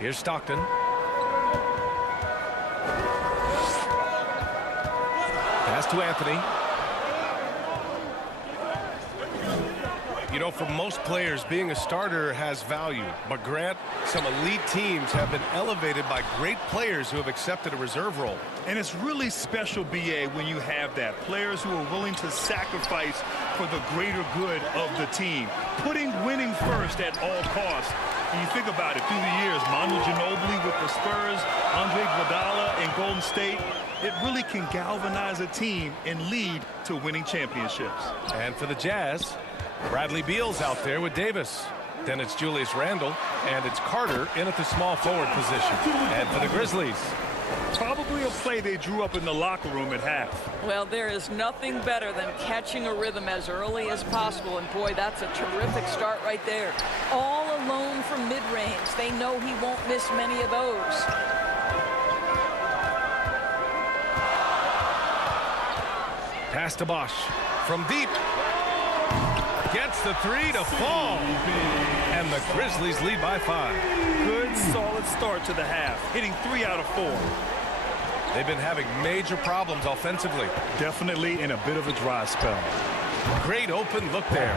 Here's Stockton. Pass to Anthony. You know, for most players, being a starter has value. But Grant, some elite teams have been elevated by great players who have accepted a reserve role. And it's really special, B.A., when you have that. Players who are willing to sacrifice for the greater good of the team. Putting winning first at all costs. When you think about it, through the years, Manu Ginobili with the Spurs, Andre Iguodala in Golden State, it really can galvanize a team and lead to winning championships. And for the Jazz, Bradley Beal's out there with Davis. Then it's Julius Randle, and it's Carter in at the small forward position. And for the Grizzlies, probably a play they drew up in the locker room at half. Well, there is nothing better than catching a rhythm as early as possible. And, boy, that's a terrific start right there. All alone from mid-range. They know he won't miss many of those. pass to Bosch from deep. Gets the three to fall. And the Grizzlies lead by 5. Good, solid start to the half, hitting 3 out of 4. They've been having major problems offensively. Definitely in a bit of a dry spell. Great open look there.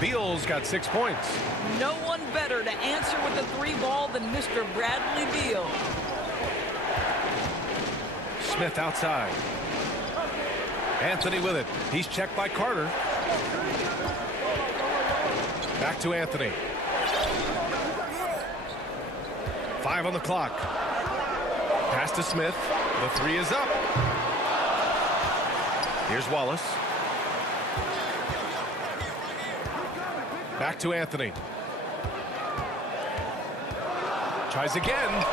Beal's got 6 points. No one better to answer with the 3 ball than Mr. Bradley Beal. Smith outside. Anthony with it. He's checked by Carter. Back to Anthony. 5 on the clock. Pass to Smith. The 3 is up. Here's Wallace. Back to Anthony. Tries again.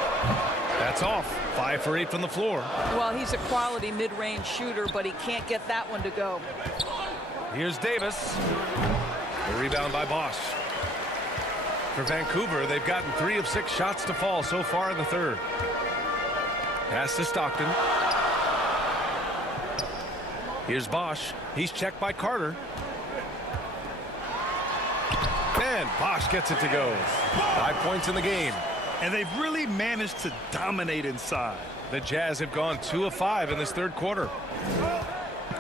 That's off. 5 for 8 from the floor. Well, he's a quality mid-range shooter, but he can't get that one to go. Here's Davis. The rebound by Bosch. For Vancouver, they've gotten 3 of 6 shots to fall so far in the third. Pass to Stockton. Here's Bosch. He's checked by Carter. And Bosch gets it to go. 5 points in the game. And they've really managed to dominate inside. The Jazz have gone 2 of 5 in this third quarter.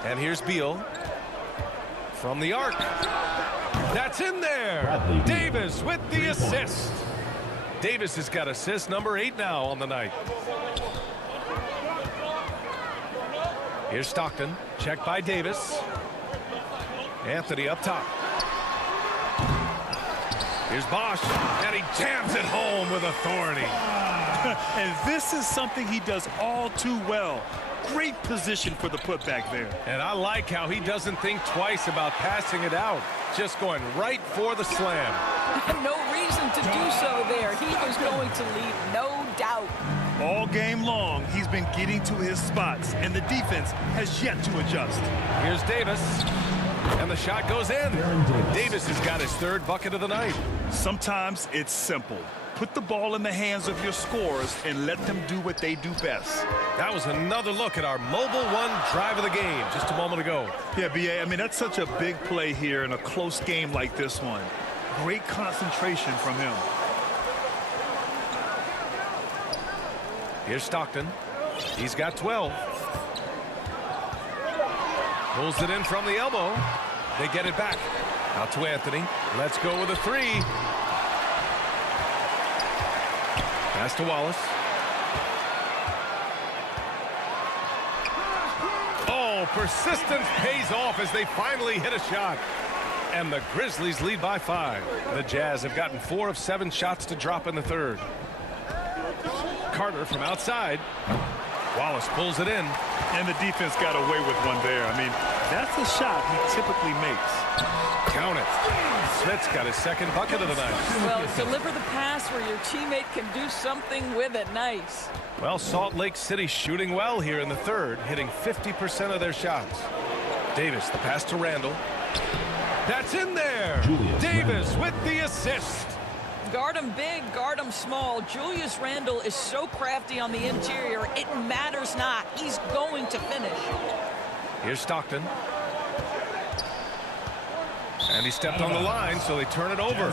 And here's Beal. From the arc. That's in there. Davis with the assist. Davis has got assist number 8 now on the night. Here's Stockton. Checked by Davis. Anthony up top. Here's Bosch, and he jams it home with authority. And this is something he does all too well. Great position for the putback there. And I like how he doesn't think twice about passing it out. Just going right for the slam. No reason to do so there. He was going to leave, no doubt. All game long, he's been getting to his spots, and the defense has yet to adjust. Here's Davis. And the shot goes in. Davis has got his 3rd bucket of the night. Sometimes it's simple. Put the ball in the hands of your scorers and let them do what they do best. That was another look at our Mobile One drive of the game just a moment ago. Yeah, B.A., I mean, that's such a big play here in a close game like this one. Great concentration from him. Here's Stockton. He's got 12. Pulls it in from the elbow. They get it back. Out to Anthony. Let's go with a 3. Pass to Wallace. Oh, persistence pays off as they finally hit a shot. And the Grizzlies lead by 5. The Jazz have gotten 4 of 7 shots to drop in the third. Carter from outside. Wallace pulls it in. And the defense got away with one there. I mean, that's a shot he typically makes. Count it. Smith's got his 2nd bucket of the night. Well, deliver the pass where your teammate can do something with it. Nice. Well, Salt Lake City shooting well here in the third, hitting 50% of their shots. Davis, the pass to Randle. That's in there. Davis with the assist. Guard him big, guard him small. Julius Randle is so crafty on the interior, it matters not. He's going to finish. Here's Stockton. And he stepped on the line, so they turn it over.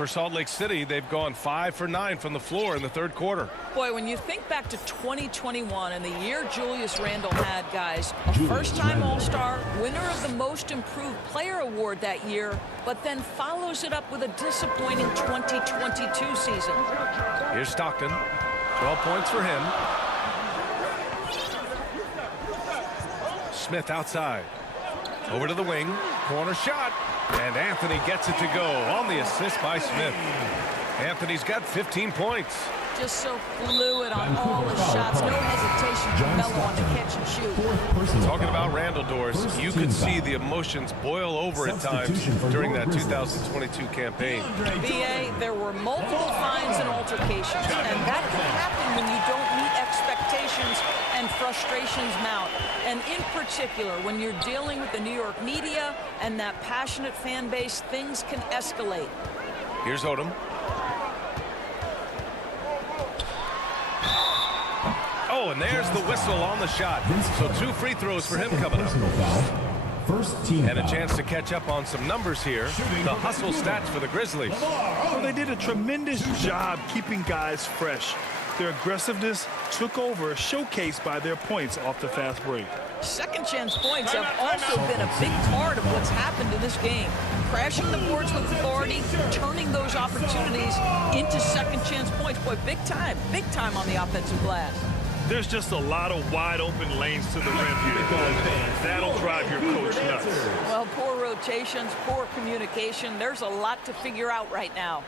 For Salt Lake City, they've gone 5 for 9 from the floor in the third quarter. Boy, when you think back to 2021 and the year Julius Randle had, guys, a first-time All-Star, winner of the Most Improved Player Award that year, but then follows it up with a disappointing 2022 season. Here's Stockton. 12 points for him. Smith outside. Over to the wing. Corner shot. And Anthony gets it to go on the assist by Smith. Anthony's got 15 points. Just so fluid on all his shots. No hesitation to mellow on the catch and shoot. Talking about Randle, Doors, you could see the emotions boil over at times during that 2022 campaign. B.A., there were multiple fines and altercations, and that can happen when you don't meet expectations and frustrations mount. And in particular, when you're dealing with the New York media and that passionate fan base, things can escalate. Here's Odom. Oh, and there's the whistle on the shot. So 2 free throws for him coming up. First team and a chance to catch up on some numbers here. The hustle stats for the Grizzlies. Well, they did a tremendous job keeping guys fresh. Their aggressiveness took over, showcased by their points off the fast break. Second chance points have also been a big part of what's happened in this game. Crashing the boards with authority, turning those opportunities into second chance points. Boy, big time on the offensive glass. There's just a lot of wide open lanes to the rim here. That'll drive your coach nuts. Well, poor rotations, poor communication. There's a lot to figure out right now.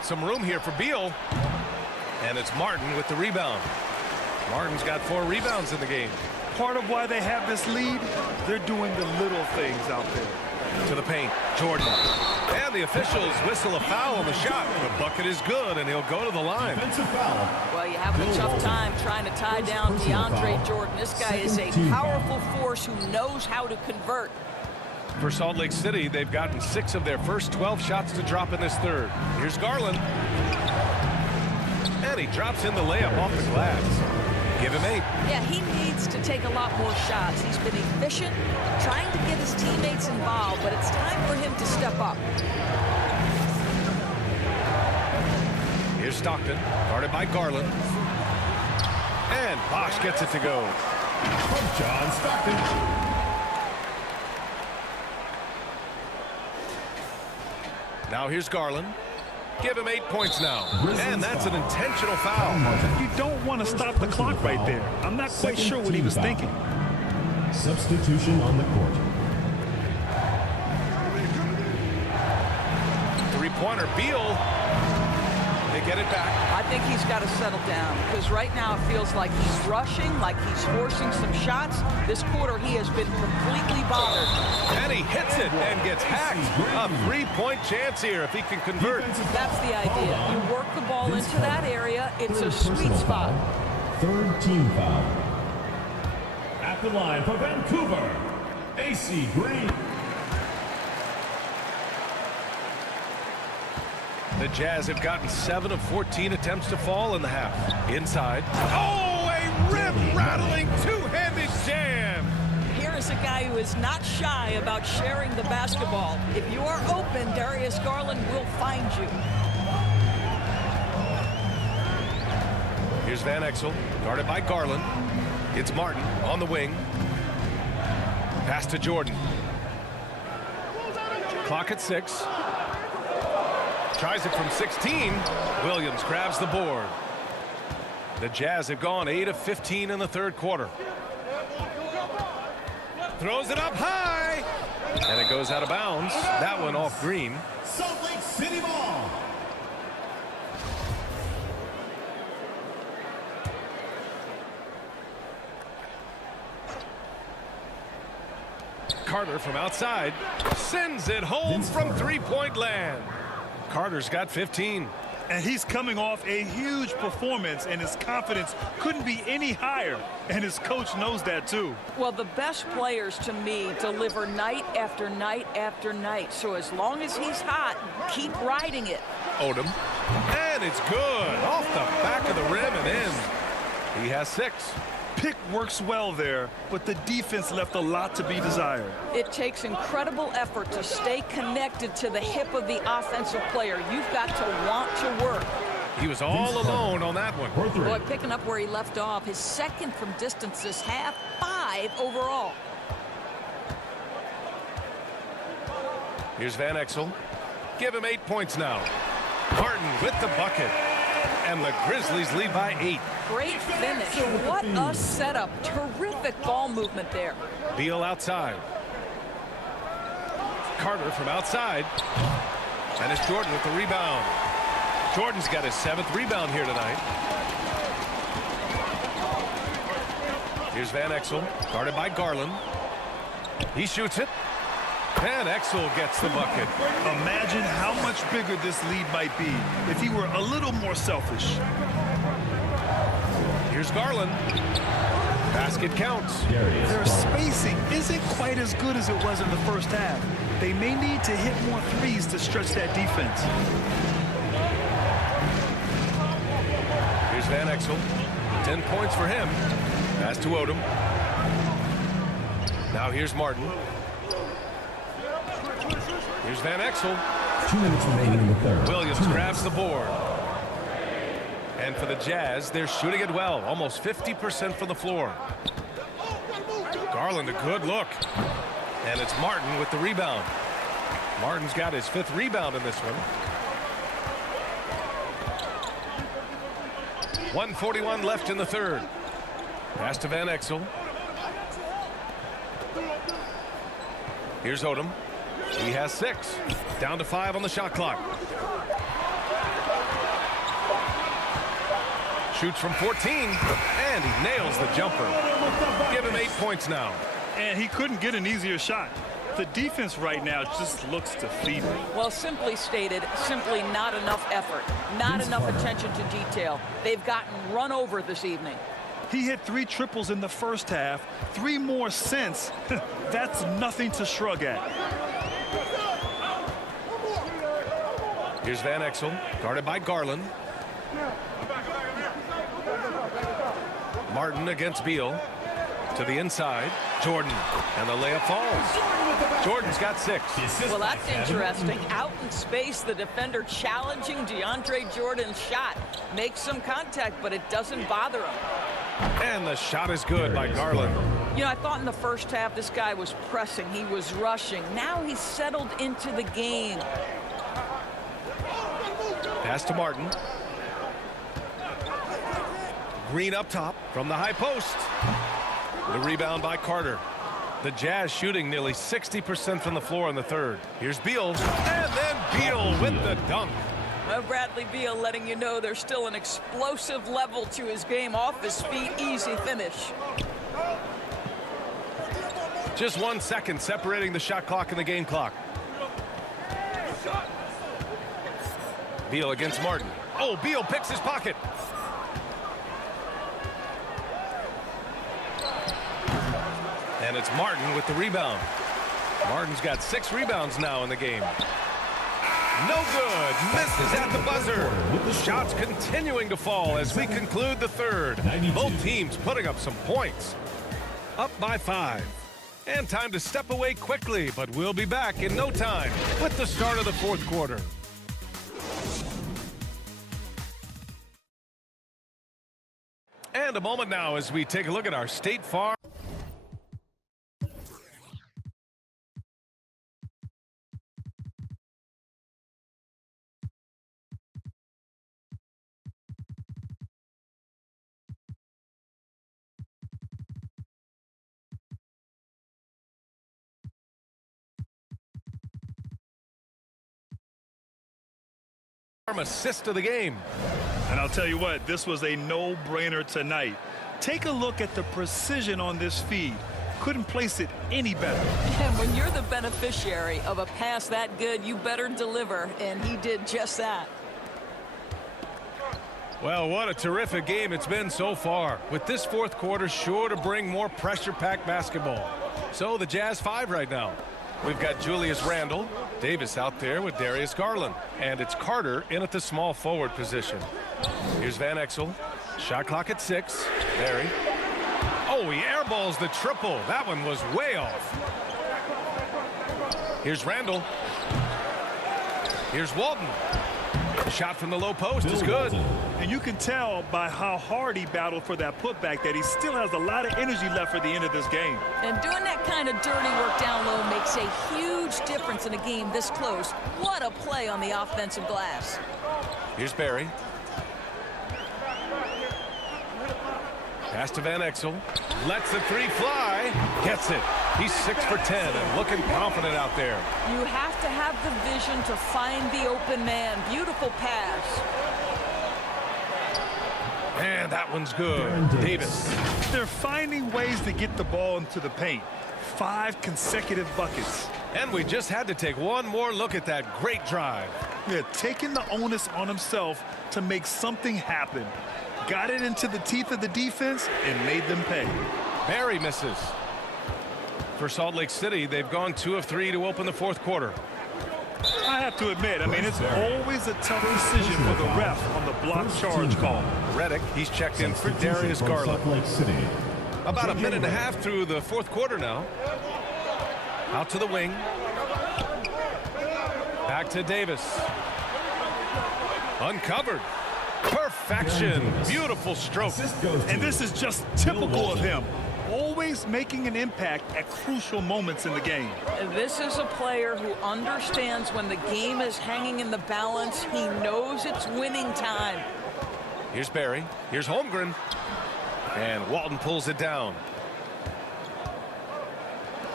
Some room here for Beal. And it's Martin with the rebound. Martin's got 4 rebounds in the game. Part of why they have this lead, they're doing the little things out there. To the paint, Jordan. And the officials whistle a foul on the shot. The bucket is good, and he'll go to the line. Well, you're having a tough time trying to tie down DeAndre Jordan. This guy is a powerful force who knows how to convert. For Salt Lake City, they've gotten 6 of their first 12 shots to drop in this third. Here's Garland. And he drops in the layup off the glass. Give him 8. Yeah, he needs to take a lot more shots. He's been efficient, trying to get his teammates involved, but it's time for him to step up. Here's Stockton, guarded by Garland. And Bosch gets it to go. John Stockton. Now here's Garland. Give him 8 points now. And that's an intentional foul. You don't want to stop the clock right there. I'm not quite sure what he was thinking. Substitution on the court. 3-pointer, Beal. They get it back. I think he's got to settle down because right now it feels like he's rushing, like he's forcing some shots. This quarter he has been completely bothered. And he hits it and gets hacked. A 3-point chance here if he can convert. That's the idea. You work the ball into that area. It's a sweet spot. Third team foul. At the line for Vancouver, AC Green. The Jazz have gotten 7 of 14 attempts to fall in the half. Inside. Oh, a rim-rattling two-handed jam. Here is a guy who is not shy about sharing the basketball. If you are open, Darius Garland will find you. Here's Van Exel, guarded by Garland. It's Martin on the wing. Pass to Jordan. Clock at 6. Tries it from 16. Williams grabs the board. The Jazz have gone 8 of 15 in the third quarter. Throws it up high. And it goes out of bounds. That one off Green. Salt Lake City ball. Carter from outside. Sends it home from three-point land. Carter's got 15. And he's coming off a huge performance, and his confidence couldn't be any higher. And his coach knows that, too. Well, the best players, to me, deliver night after night after night. So as long as he's hot, keep riding it. Odom. And it's good. Off the back of the rim and in. He has 6. Pick works well there, but the defense left a lot to be desired. It takes incredible effort to stay connected to the hip of the offensive player. You've got to want to work. He was all alone on that one. Boy, picking up where he left off. His second from distance this half, 5 overall. Here's Van Exel. Give him 8 points now. Martin with the bucket. And the Grizzlies lead by 8. Great finish. What a setup. Terrific ball movement there. Beal outside. Carter from outside. And it's Jordan with the rebound. Jordan's got his 7th rebound here tonight. Here's Van Exel, guarded by Garland. He shoots it. Van Exel gets the bucket. Imagine how much bigger this lead might be if he were a little more selfish. Here's Garland. Basket counts. Their spacing isn't quite as good as it was in the first half. They may need to hit more threes to stretch that defense. Here's Van Exel. 10 points for him. Pass to Odom. Now here's Martin. Here's Van Exel. 2 minutes remaining in the third. Williams grabs the board. And for the Jazz, they're shooting it well. Almost 50% from the floor. Garland, a good look. And it's Martin with the rebound. Martin's got his 5th rebound in this one. 1:41 left in the third. Pass to Van Exel. Here's Odom. He has 6. Down to 5 on the shot clock. Shoots from 14, and he nails the jumper. Give him 8 points now. And he couldn't get an easier shot. The defense right now just looks defeated. Well, simply stated, simply not enough effort, not enough attention to detail. They've gotten run over this evening. He hit 3 triples in the first half, 3 more since. That's nothing to shrug at. Here's Van Exel, guarded by Garland. Martin against Beal. To the inside. Jordan. And the layup falls. Jordan's got 6. Well, that's interesting. Out in space, the defender challenging DeAndre Jordan's shot. Makes some contact, but it doesn't bother him. And the shot is good by Garland. You know, I thought in the first half this guy was pressing. He was rushing. Now he's settled into the game. Pass to Martin. Green up top from the high post. The rebound by Carter. The Jazz shooting nearly 60% from the floor in the third. Here's Beal. And then Beal with the dunk. Well, Bradley Beal letting you know there's still an explosive level to his game. Off his feet, easy finish. Just 1 second separating the shot clock and the game clock. Beal against Martin. Oh, Beal picks his pocket. And it's Martin with the rebound. Martin's got 6 rebounds now in the game. No good. Misses at the buzzer. The shots continuing to fall as we conclude the third. Both teams putting up some points. Up by 5. And time to step away quickly, but we'll be back in no time with the start of the fourth quarter. And a moment now as we take a look at our State Farm. Assist of the game. And I'll tell you what, this was a no-brainer tonight. Take a look at the precision on this feed. Couldn't place it any better. And when you're the beneficiary of a pass that good, you better deliver, and he did just that. Well, what a terrific game it's been so far, with this fourth quarter sure to bring more pressure-packed basketball. So the Jazz 5 right now. We've got Julius Randle, Davis out there with Darius Garland, and it's Carter in at the small forward position. Here's Van Exel. Shot clock at 6. Barry. Oh, he airballs the triple. That one was way off. Here's Randall. Here's Walton. Shot from the low post is good. And you can tell by how hard he battled for that putback that he still has a lot of energy left for the end of this game. And doing that kind of dirty work down low makes a huge difference in a game this close. What a play on the offensive glass. Here's Barry. Pass to Van Exel. Lets the three fly. Gets it. He's 6 for 10 and looking confident out there. You have to have the vision to find the open man. Beautiful pass. And that one's good. Davis. They're finding ways to get the ball into the paint. 5 consecutive buckets. And we just had to take one more look at that great drive. Yeah, taking the onus on himself to make something happen. Got it into the teeth of the defense and made them pay. Barry misses. For Salt Lake City, they've gone 2 of 3 to open the fourth quarter. I have to admit, I mean, it's always a tough decision for the ref on the block charge call. Reddick, he's checked in for Darius Garland. About a minute and a half through the fourth quarter now. Out to the wing. Back to Davis. Uncovered. Perfection. Beautiful stroke. And this is just typical of him. Always making an impact at crucial moments in the game. This is a player who understands when the game is hanging in the balance. He knows it's winning time. Here's Barry. Here's Holmgren. And Walton pulls it down.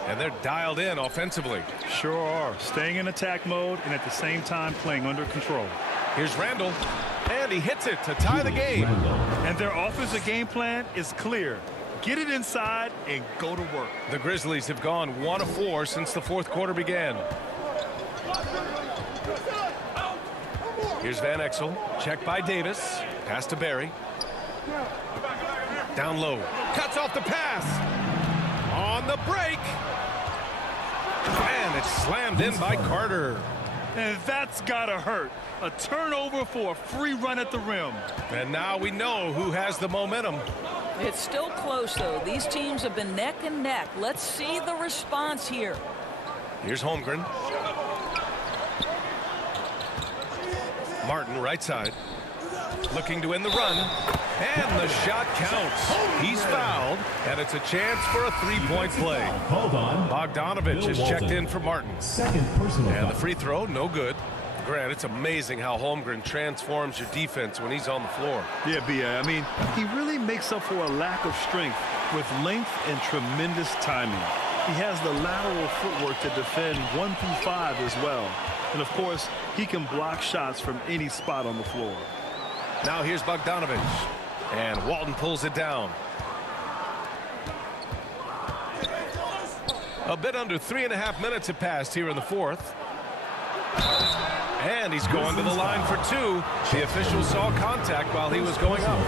And they're dialed in offensively. Sure are. Staying in attack mode and at the same time playing under control. Here's Randall. And he hits it to tie the game. And their offensive game plan is clear. Get it inside and go to work. The Grizzlies have gone 1 of 4 since the fourth quarter began. Here's Van Exel. Checked by Davis. Pass to Barry. Down low. Cuts off the pass. On the break. And it's slammed in by Carter. And that's gotta hurt. A turnover for a free run at the rim. And now we know who has the momentum. It's still close, though. These teams have been neck and neck. Let's see the response here. Here's Holmgren. Martin, right side. Looking to win the run. And the shot counts. He's fouled, and it's a chance for a three-point play. Bogdanovich has checked in for Martin. And the free throw, no good. Grant, it's amazing how Holmgren transforms your defense when he's on the floor. Yeah, B.A. I mean, he really makes up for a lack of strength with length and tremendous timing. He has the lateral footwork to defend 1 through 5 as well. And, of course, he can block shots from any spot on the floor. Now here's Bogdanovich. And Walton pulls it down. A bit under 3.5 minutes have passed here in the fourth. And he's going to the line for 2. The official saw contact while he was going up.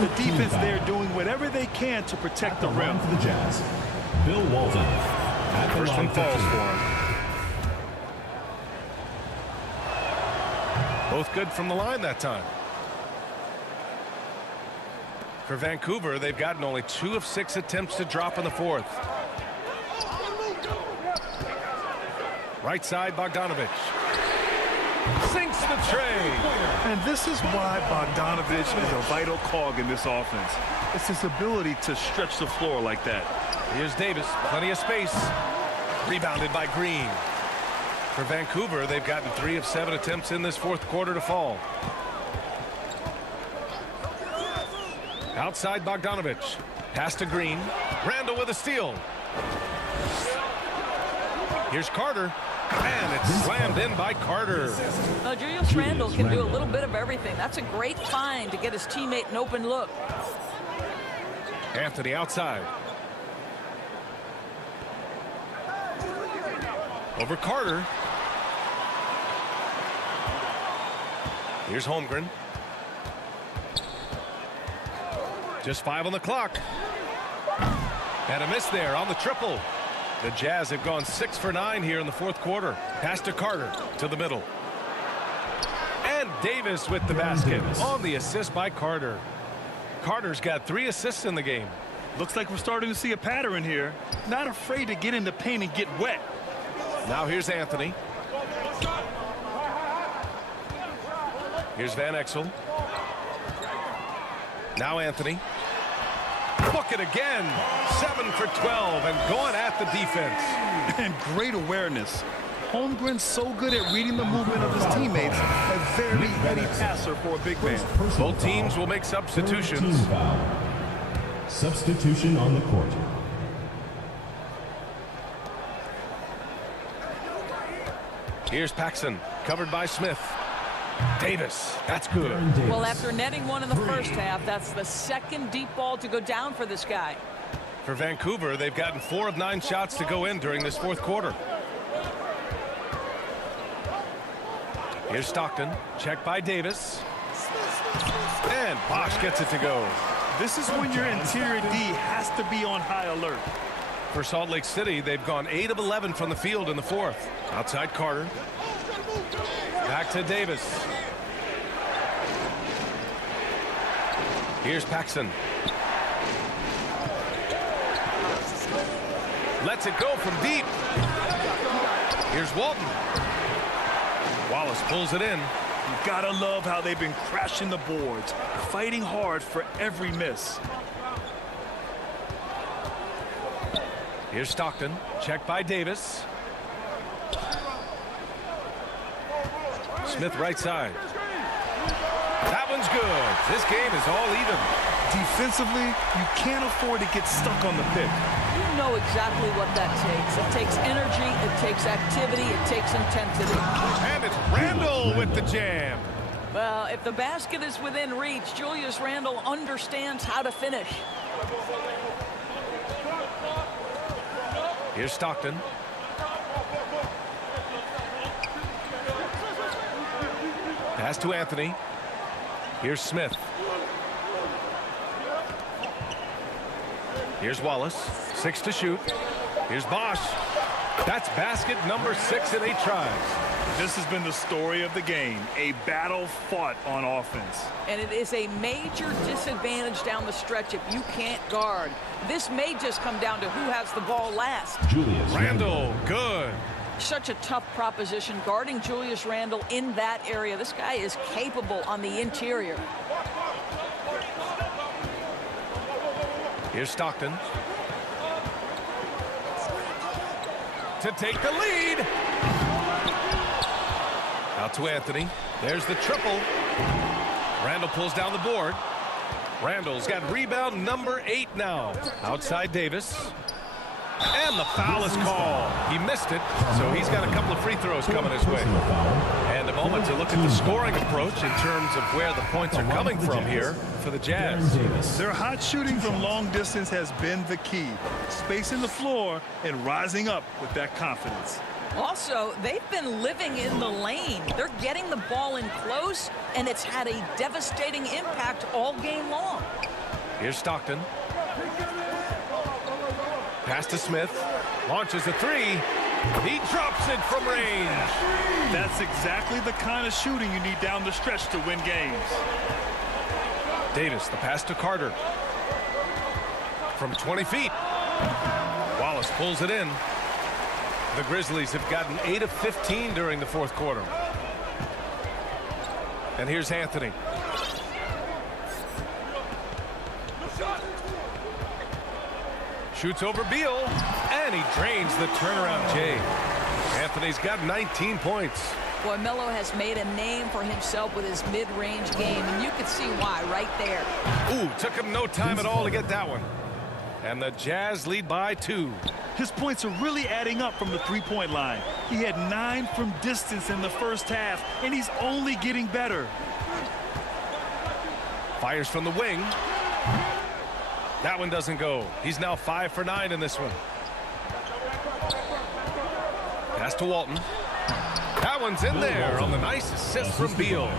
The defense there doing whatever they can to protect the rim. For the Jazz, Bill Walton. First one falls for him. Both good from the line that time. For Vancouver, they've gotten only 2 of 6 attempts to drop in the fourth. Right side, Bogdanovich. Sinks the tray. And this is why Bogdanovich is a vital cog in this offense. It's his ability to stretch the floor like that. Here's Davis. Plenty of space. Rebounded by Green. For Vancouver, they've gotten 3 of 7 attempts in this fourth quarter to fall. Outside Bogdanovich. Pass to Green. Randall with a steal. Here's Carter. And it's slammed in by Carter. Julius Randle can do a little bit of everything. That's a great find to get his teammate an open look. Anthony outside. Over Carter. Here's Holmgren. Just 5 on the clock. And a miss there on the triple. The Jazz have gone 6 for 9 here in the fourth quarter. Pass to Carter to the middle. And Davis with the basket on the assist by Carter. Carter's got 3 assists in the game. Looks like we're starting to see a pattern here. Not afraid to get in the paint and get wet. Now here's Anthony. Here's Van Exel. Now Anthony. Book it again. 7 for 12 and going at the defense. And great awareness. Holmgren's so good at reading the movement of his teammates. A very ready passer for a big man. Both teams will make substitutions. Substitution on the court. Here's Paxson, covered by Smith. Davis, that's good. Well, after netting one in the first half, that's the second deep ball to go down for this guy. For Vancouver, they've gotten 4 of 9 shots to go in during this fourth quarter. Here's Stockton, checked by Davis. And Bosch gets it to go. This is when your interior D has to be on high alert. For Salt Lake City, they've gone 8 of 11 from the field in the fourth. Outside Carter. Back to Davis. Here's Paxson. Lets it go from deep. Here's Walton. Wallace pulls it in. You gotta love how they've been crashing the boards, fighting hard for every miss. Here's Stockton, checked by Davis. Smith right side. That one's good. This game is all even. Defensively, you can't afford to get stuck on the pick. You know exactly what that takes. It takes energy, it takes activity, it takes intensity. And it's Randall with the jam. Well, if the basket is within reach, Julius Randle understands how to finish. Here's Stockton. Pass to Anthony. Here's Smith. Here's Wallace. 6 to shoot. Here's Bosch. That's basket number 6 in 8 tries. This has been the story of the game. A battle fought on offense. And it is a major disadvantage down the stretch if you can't guard. This may just come down to who has the ball last. Julius Randle, good. Such a tough proposition guarding Julius Randle in that area. This guy is capable on the interior. Here's Stockton. To take the lead. Out to Anthony. There's the triple. Randle pulls down the board. Randle's got rebound number 8 now. Outside Davis. And the foul is called. He missed it, so he's got a couple of free throws coming his way. And a moment to look at the scoring approach in terms of where the points are coming from here for the Jazz. Their hot shooting from long distance has been the key. Spacing the floor and rising up with that confidence. Also, they've been living in the lane. They're getting the ball in close, and it's had a devastating impact all game long. Here's Stockton. Pass to Smith. Launches a 3. He drops it from range. That's exactly the kind of shooting you need down the stretch to win games. Davis, the pass to Carter. From 20 feet. Wallace pulls it in. The Grizzlies have gotten 8 of 15 during the fourth quarter. And here's Anthony. Shoots over Beal, and he drains the turnaround J. Anthony's got 19 points. Boy, Melo has made a name for himself with his mid-range game, and you can see why right there. Ooh, took him no time at all to get that one. And the Jazz lead by 2. His points are really adding up from the three-point line. He had 9 from distance in the first half, and he's only getting better. Fires from the wing. That one doesn't go. He's now 5 for 9 in this one. Pass to Walton. That one's in there on the nice assist from Beal.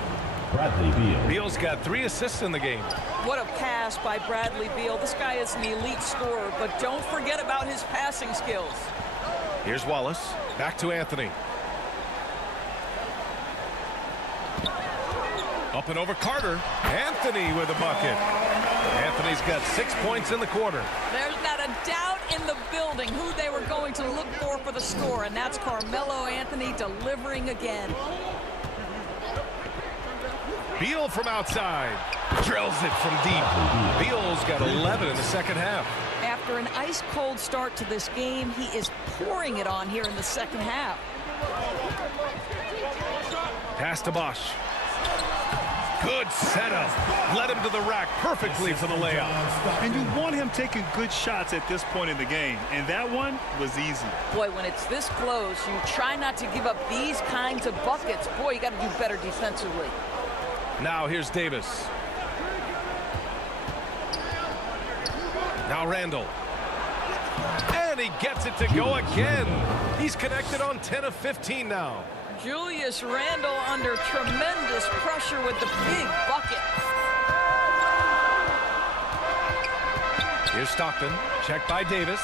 Bradley Beal. Beal's got 3 assists in the game. What a pass by Bradley Beal. This guy is an elite scorer, but don't forget about his passing skills. Here's Wallace. Back to Anthony. Up and over Carter. Anthony with a bucket. Anthony's got 6 points in the quarter. There's not a doubt in the building who they were going to look for the score, and that's Carmelo Anthony delivering again. Beal from outside. Drills it from deep. Beal's got 11 in the second half. After an ice-cold start to this game, he is pouring it on here in the second half. Pass to Bosch. Good setup. Led him to the rack perfectly for the layup. And you want him taking good shots at this point in the game, and that one was easy. Boy, when it's this close, you try not to give up these kinds of buckets. Boy, you got to do better defensively. Now here's Davis. Now Randall. And he gets it to go again. He's connected on 10 of 15 now. Julius Randle under tremendous pressure with the big bucket. Here's Stockton. Checked by Davis.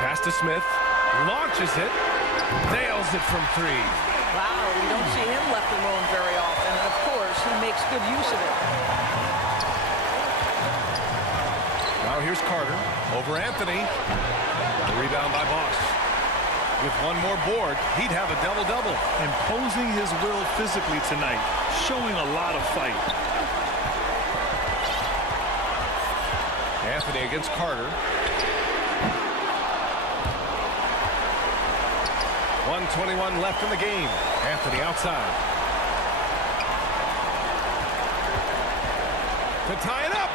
Pass to Smith. Launches it. Nails it from three. Wow, we don't see him left alone very often. And, of course, he makes good use of it. Now here's Carter. Over Anthony. The rebound by Bosch. With one more board, he'd have a double-double. Imposing his will physically tonight, showing a lot of fight. Anthony against Carter. 1:21 left in the game. Anthony outside. To tie it up.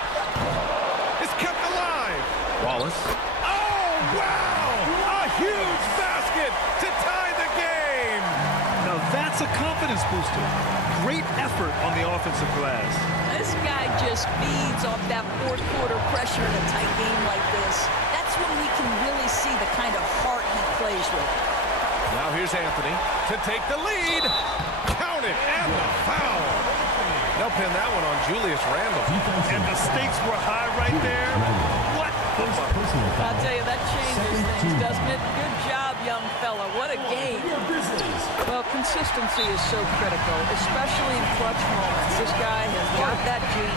It's kept alive. Wallace. Oh, wow! A huge basket to tie the game. Now that's a confidence booster. Great effort on the offensive glass. This guy just feeds off that fourth quarter pressure in a tight game like this. That's when we can really see the kind of heart he plays with. Now here's Anthony to take the lead. Count it, and the foul. They'll pin that one on Julius Randle. And the stakes were high right there. What? I'll tell you, that changes things, doesn't it? Good job, young fella. What a game. Well, consistency is so critical, especially in clutch moments. This guy has got that gene.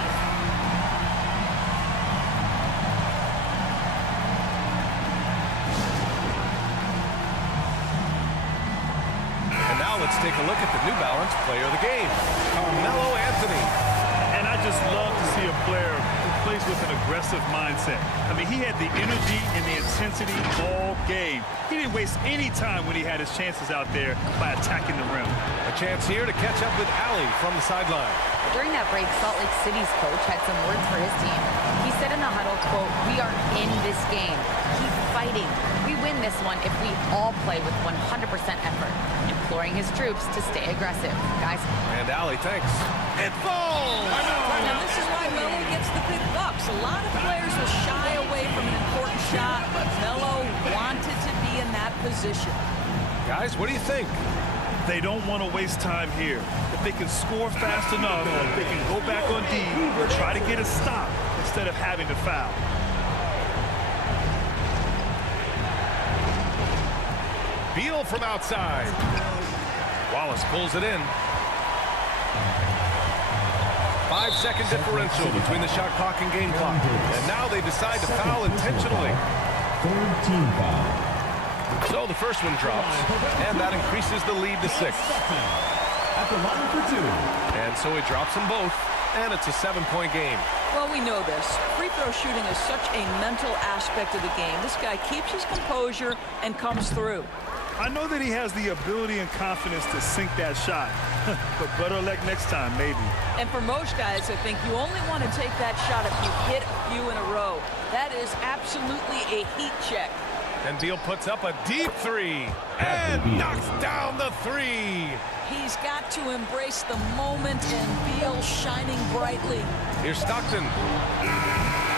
And now let's take a look at the New Balance player of the game, Carmelo Anthony. And I just love to see a player who plays with an aggressive mindset. I mean, he had the energy and the intensity all game. He didn't waste any time when he had his chances out there by attacking the rim. A chance here to catch up with Allie from the sideline. During that break, Salt Lake City's coach had some words for his team. He said in the huddle, quote, "We are in this game. Keep fighting. We win this one if we all play with 100% effort," imploring his troops to stay aggressive. Guys. And Allie, thanks. It falls! Now, this is why Melo gets the big bucks. A lot of players will shy away from an important shot, but Melo wanted to be in that position. Guys, what do you think? They don't want to waste time here. If they can score fast enough, they can go back on D or try to get a stop instead of having to foul. Beal from outside. Wallace pulls it in. 5-second differential between the shot clock and game clock. And now they decide to foul intentionally. Third team foul. So the first one drops, and that increases the lead to 6. At the line for two. And so he drops them both, and it's a 7-point game. Well, we know this. Free throw shooting is such a mental aspect of the game. This guy keeps his composure and comes through. I know that he has the ability and confidence to sink that shot, but better luck next time, maybe. And for most guys, I think you only want to take that shot if you hit a few in a row. That is absolutely a heat check. And Beal puts up a deep three and knocks down the three. He's got to embrace the moment, and Beal shining brightly. Here's Stockton.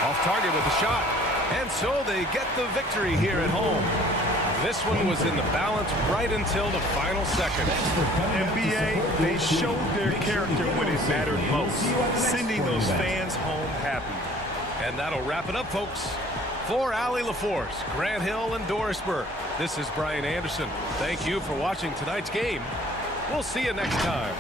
Off target with the shot. And so they get the victory here at home. This one was in the balance right until the final second. NBA, they showed their character when it mattered most, sending those fans home happy. And that'll wrap it up, folks. For Allie LaForce, Grant Hill, and Doris Burke, this is Brian Anderson. Thank you for watching tonight's game. We'll see you next time.